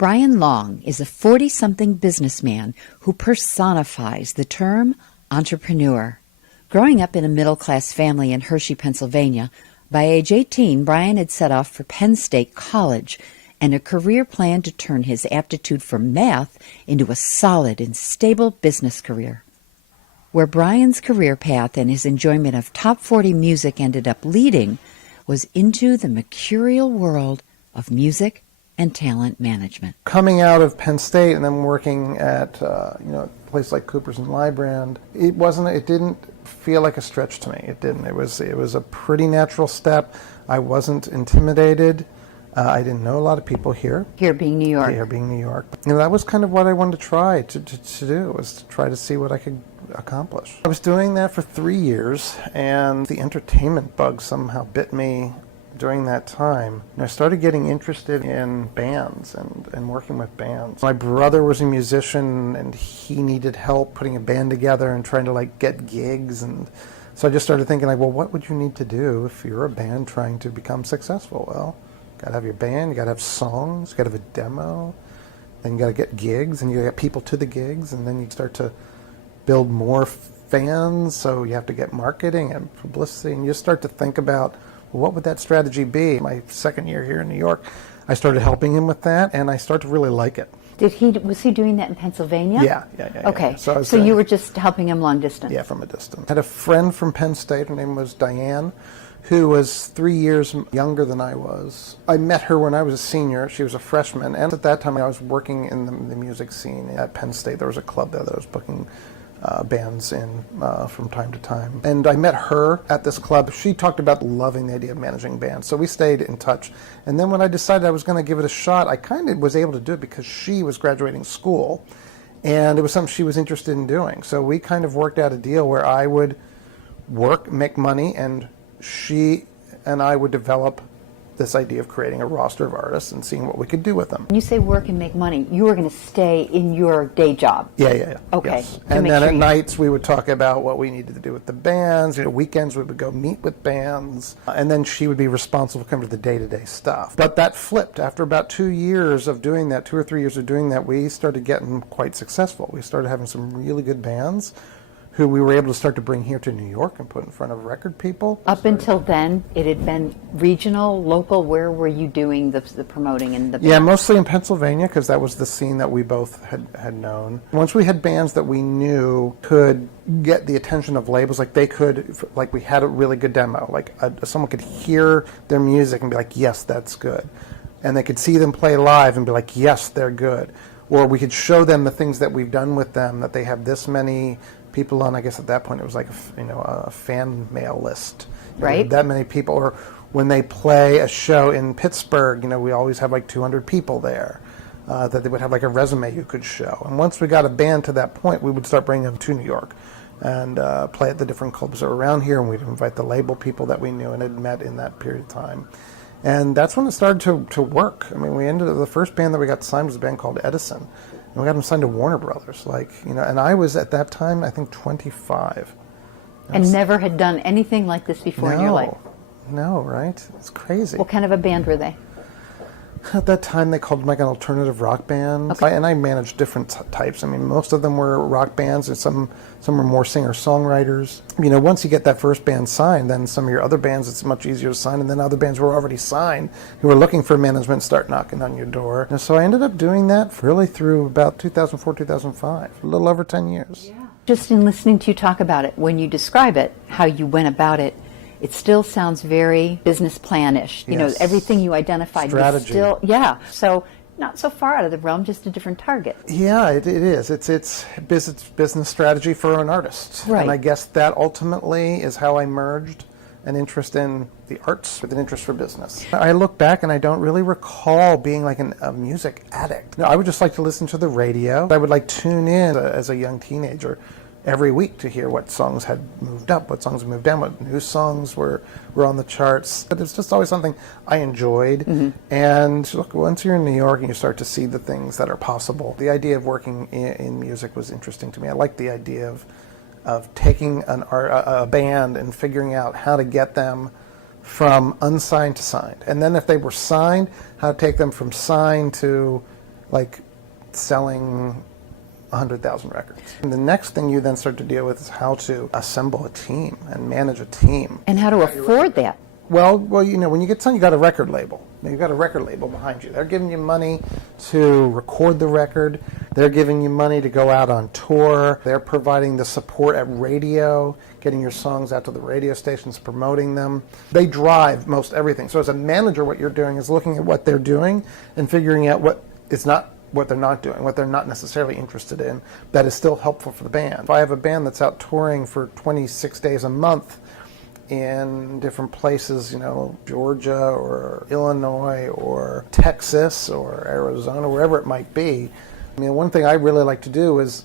Brian Long is a 40-something businessman who personifies the term entrepreneur. Growing up in a middle-class family in Hershey, Pennsylvania, by age 18, Brian had set off for Penn State College and a career plan to turn his aptitude for math into a solid and stable business career. Where Brian's career path and his enjoyment of top 40 music ended up leading was into the mercurial world of music and talent management. Coming out of Penn State and then working at a place like Coopers and Lybrand, it didn't feel like a stretch to me. It didn't. It was a pretty natural step. I wasn't intimidated. I didn't know a lot of people here. Here being New York. Here being New York. That was kind of what I wanted to try to do, was to try to see what I could accomplish. I was doing that for 3 years, and the entertainment bug somehow bit me during that time. And I started getting interested in bands and working with bands. My brother was a musician, and he needed help putting a band together and trying to get gigs. And so I just started thinking, well, what would you need to do if you're a band trying to become successful? Well, you gotta have your band, you gotta have songs, you gotta have a demo, then you gotta get gigs, and you gotta get people to the gigs, and then you start to build more fans, so you have to get marketing and publicity, and you just start to think about, well, what would that strategy be? My second year here in New York, I started helping him with that, and I started to really like it. Was he doing that in Pennsylvania? Yeah. Okay, So you were just helping him long distance? Yeah, from a distance. I had a friend from Penn State, her name was Diane, who was 3 years younger than I was. I met her when I was a senior. She was a freshman, and at that time I was working in the music scene at Penn State. There was a club there that was booking bands in from time to time. And I met her at this club. She talked about loving the idea of managing bands, so we stayed in touch. And then when I decided I was going to give it a shot, I kind of was able to do it because she was graduating school, and it was something she was interested in doing. So we kind of worked out a deal where I would work, make money, and she and I would develop this idea of creating a roster of artists and seeing what we could do with them. When you say work and make money, you were going to stay in your day job? Yeah. Okay. Yes. And then at nights we would talk about what we needed to do with the bands. Weekends we would go meet with bands. And then she would be responsible for the day-to-day stuff. But that flipped. After about 2 years of doing that, 2 or 3 years of doing that, we started getting quite successful. We started having some really good bands who we were able to start to bring here to New York and put in front of record people. Up until then, it had been regional, local. Where were you doing the promoting and the bands? Yeah, mostly in Pennsylvania, because that was the scene that we both had known. Once we had bands that we knew could get the attention of labels, we had a really good demo, someone could hear their music and be like, yes, that's good. And they could see them play live and be like, yes, they're good. Or we could show them the things that we've done with them, that they have this many people on. I guess at that point it was like a fan mail list, right? That many people. Or when they play a show in Pittsburgh, we always have 200 people there that they would have a resume you could show. And once we got a band to that point, we would start bringing them to New York and play at the different clubs that were around here, and we'd invite the label people that we knew and had met in that period of time. And that's when it started to work. We ended up, the first band that we got signed was a band called Edison. And we got them signed to Warner Brothers, and I was at that time, I think, 25. And never had done anything like this before in your life? No, right? It's crazy. What kind of a band were they? At that time, they called them an alternative rock band. Okay. And I managed different types. Most of them were rock bands, and some were more singer-songwriters. Once you get that first band signed, then some of your other bands, it's much easier to sign, and then other bands were already signed who were looking for management start knocking on your door. And so I ended up doing that really through about 2004, 2005, a little over 10 years. Yeah. Just in listening to you talk about it, when you describe it, how you went about it, it still sounds very business plan-ish. Yes. Everything you identified strategy. Was still, yeah. So not so far out of the realm, just a different target. Yeah, it is. It's business strategy for an artist. Right. And I guess that ultimately is how I merged an interest in the arts with an interest for business. I look back and I don't really recall being a music addict. No, I would just like to listen to the radio. I would tune in as a young teenager every week to hear what songs had moved up, what songs had moved down, what new songs were on the charts. But it's just always something I enjoyed. Mm-hmm. And look, once you're in New York and you start to see the things that are possible, the idea of working in music was interesting to me. I liked the idea of taking a band and figuring out how to get them from unsigned to signed. And then if they were signed, how to take them from signed to like selling 100,000 records. And the next thing you then start to deal with is how to assemble a team and manage a team. And how to afford that. Well, when you get signed, you got a record label. You've got a record label behind you. They're giving you money to record the record. They're giving you money to go out on tour. They're providing the support at radio, getting your songs out to the radio stations, promoting them. They drive most everything. So as a manager, what you're doing is looking at what they're doing and figuring out what they're not doing, what they're not necessarily interested in, that is still helpful for the band. If I have a band that's out touring for 26 days a month in different places, Georgia or Illinois or Texas or Arizona, wherever it might be, one thing I really like to do is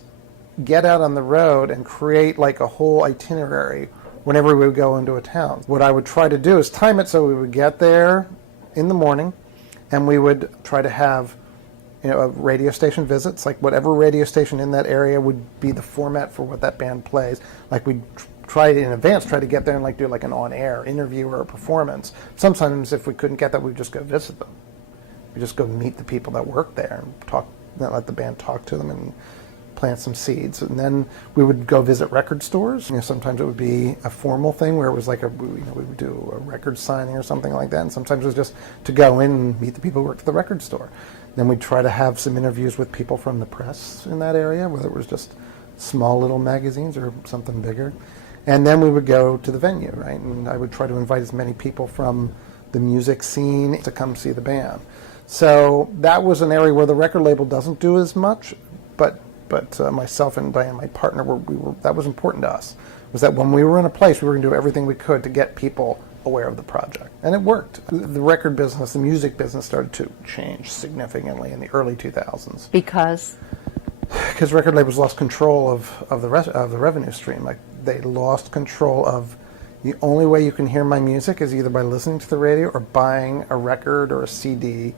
get out on the road and create like a whole itinerary whenever we would go into a town. What I would try to do is time it so we would get there in the morning and we would try to have a radio station visits, like whatever radio station in that area would be the format for what that band plays. Like we'd try to get there and like do like an on-air interview or a performance. Sometimes if we couldn't get that, we'd just go visit them. We'd just go meet the people that work there and let the band talk to them and plant some seeds. And then we would go visit record stores. Sometimes it would be a formal thing where it was like we would do a record signing or something like that. And sometimes it was just to go in and meet the people who worked at the record store. Then we'd try to have some interviews with people from the press in that area, whether it was just small little magazines or something bigger. And then we would go to the venue, right? And I would try to invite as many people from the music scene to come see the band. So that was an area where the record label doesn't do as much, but myself and Diane, my partner, that was important to us, was that when we were in a place, we were going to do everything we could to get people aware of the project. And it worked. The record business, the music business started to change significantly in the early 2000s. Because record labels lost control of the revenue stream. Like they lost control of the only way you can hear my music is either by listening to the radio or buying a record or a CD.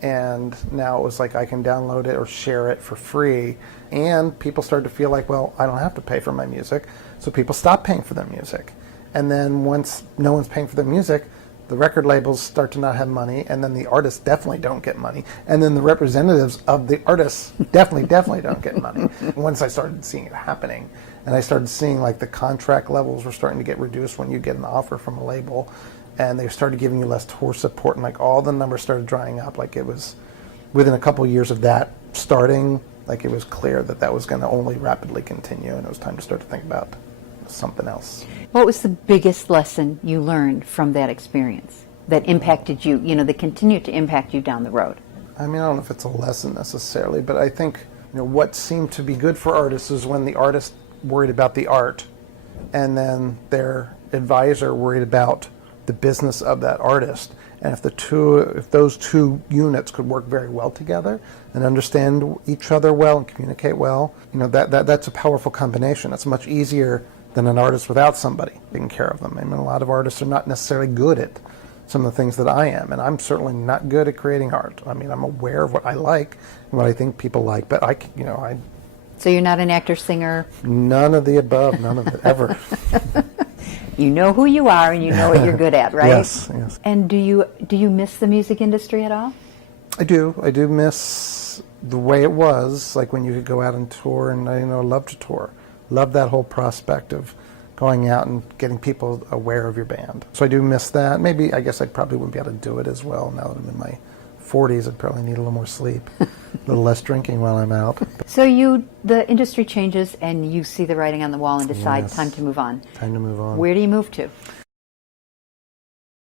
And now it was like I can download it or share it for free. And people started to feel like, well, I don't have to pay for my music. So people stopped paying for their music. And then once no one's paying for their music, the record labels start to not have money, and then the artists definitely don't get money, and then the representatives of the artists definitely don't get money. Once I started seeing it happening, and I started seeing like the contract levels were starting to get reduced when you get an offer from a label, and they started giving you less tour support, and like all the numbers started drying up. Like it was within a couple of years of that starting, like it was clear that was going to only rapidly continue, and it was time to start to think about something else. What was the biggest lesson you learned from that experience that impacted you, that continued to impact you down the road? I don't know if it's a lesson necessarily, but I think what seemed to be good for artists is when the artist worried about the art and then their advisor worried about the business of that artist. And if those two units could work very well together and understand each other well and communicate well, that's a powerful combination. It's much easier than an artist without somebody taking care of them. A lot of artists are not necessarily good at some of the things that I am, and I'm certainly not good at creating art. I'm aware of what I like and what I think people like, but I. So you're not an actor, singer? None of the above, none of it, ever. You know who you are and you know what you're good at, right? Yes. And do you miss the music industry at all? I do miss the way it was, like when you could go out and tour, and I love to tour. Love that whole prospect of going out and getting people aware of your band. So I do miss that. I guess I probably wouldn't be able to do it as well now that I'm in my 40s. I'd probably need a little more sleep, a little less drinking while I'm out. So the industry changes and you see the writing on the wall and decide time to move on. Time to move on. Where do you move to?